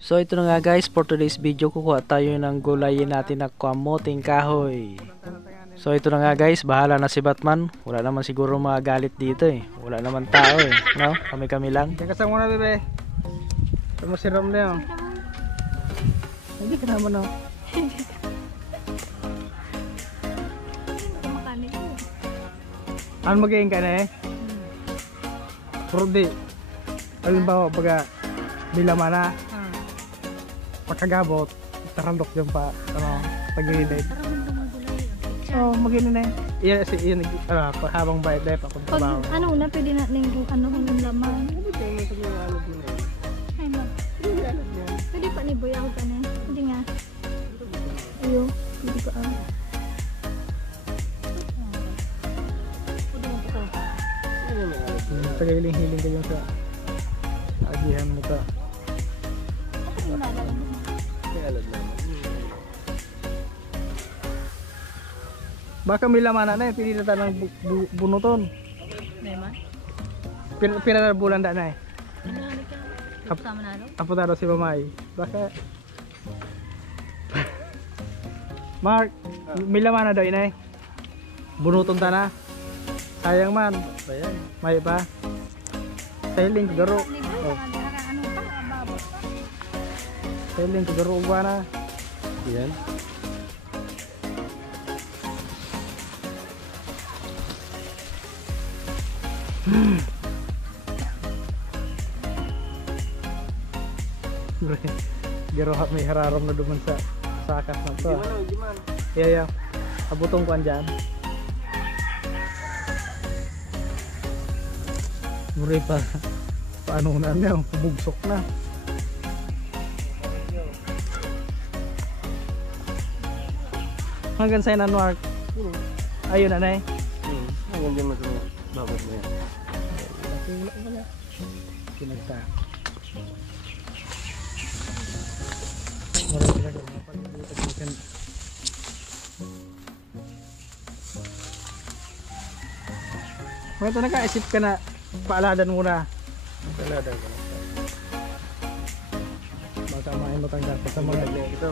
So ito na nga guys, for today's video kukuha tayo ng gulayin natin na kamoting kahoy. So ito na nga guys, bahala na si Batman. Wala naman siguro magalit dito eh. Wala naman tao eh, no? Kami lang. Teka sa muna bebe. Tama si Ram na yun. Hindi ka naman no. Ano magayin ka na eh? Pero di. Halimbawa baga bilamana. Pagkagabot, tarandok dyan pa, ano, pag-iinit. Oo, mag-iinit na yun. Iyan, habang bayad dahil pa kung trabaho. Pag ano na, pwede natin yung ano kung yung laman. Ay ma, pwede pa ni Boy ako ka na. Pwede nga. Ayo, pwede pa ako. Tagahiling-hiling kayo sa agihan mo ka. Baka may laman na eh, pili na tayo ng bunuton. Pira na bulan na eh. Kaputado si Mamay. Baka Mark, may laman na daw yun eh. Bunuton ta na. Sayang man. May pa. Sailing garo. Sailing garo ba na? Yan. Garo may hararom na duman sa sakas na to. Iya. Abutong ko andyan. Mure pa. Paano na niya? Pubugsok na. Hanggang sa'yo na Mark. Ayun na eh. Hanggang dyan mas babad mo yan. Pinagsa. Ito nakaisip ka na paaladan muna. Paaladan ka na. Baka maimutang dapat sa mga Ito,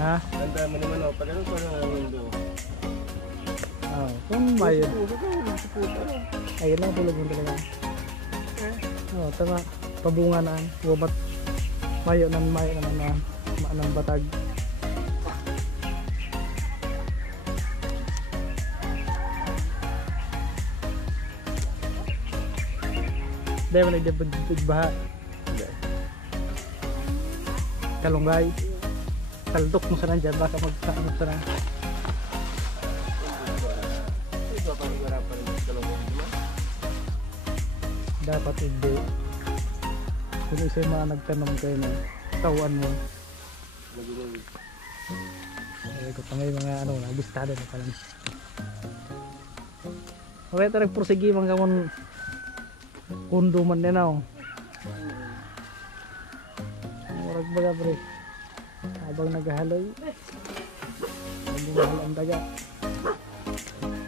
ha? ang dami naman ako. Parang ang mundo. Oo, kung mayo. Ayun lang tulog mo talaga. Oo, tama. Pabunga na. Wabat mayo na maanang batag. Dahil mo nagdabagbaha. Kalunggay. Taldok mo sa nandyan. Baka magkakamot sa na. Dapat hindi. Kung isa yung mga nagtanong kayo na tawan mo. Ay ko pa ngayon mga ano, nabistado na pala. Okay, ito nagpursigi mga kamon kundo man din ako. Murag baga pre. Habang naghahaloy. Nagbuhal ang daga.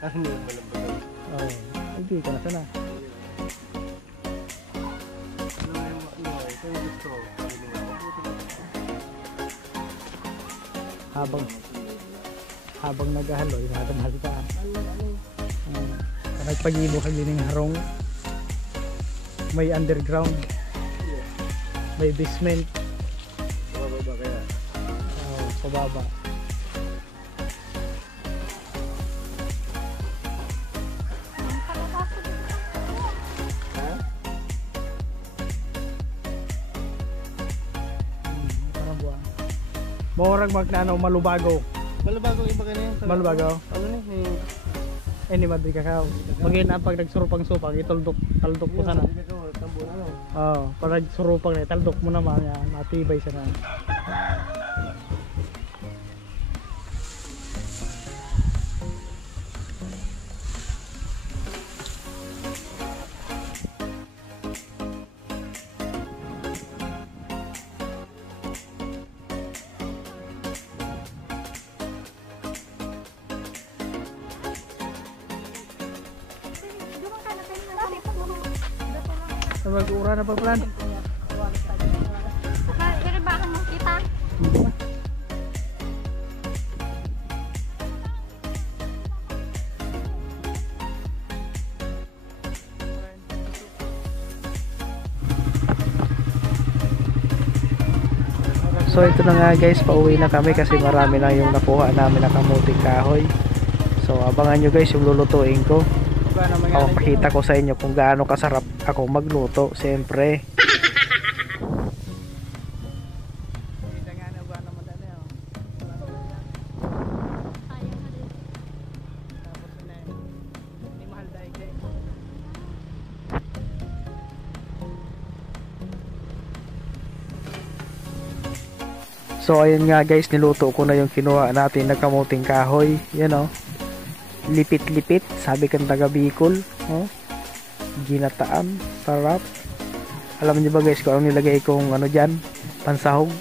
Ano yung malambag? Oo, hindi ka na sana. Habang naghahaloy, mahal pa. Nagpagibo kami ng harong. May underground. May basement. Pababa kaya? Oo, pababa. Parang buwan. Murag magnano malubago. Malubago iba ka na yan. Malubago. Ano na eh? Ni Madrid kakao. Magina pag nagsurupang-supang italdok po sana. Oo, pag nagsurupang na italdok mo naman yan, matibay siya na. Mag-uura na pa plan. Kaya bakit mo So ito na nga guys, pauwi na kami kasi marami na yung nakuha namin na kamuting kahoy. So abangan nyo guys yung lulutuin ko. Pakita ko sa inyo kung gaano kasarap ako magluto, siyempre. So ayun nga guys, niluto ko na yung kinuha natin na kamuting kahoy. Yan o, lipit-lipit, sabi kang taga Bicol. Ginataan, sarap. Alam niyo ba guys kung anong nilagay kong ano dyan, pansahog?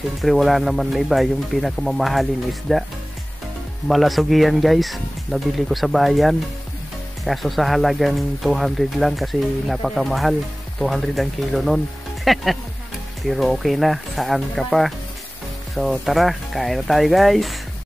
Siyempre wala naman na iba, yung pinakamamahalin isda. Malasugi yan guys, nabili ko sa bayan. Kaso sa halagang 200 lang kasi napakamahal. 200 ang kilo nun. Pero okay na, saan ka pa? So tara, kain na tayo guys.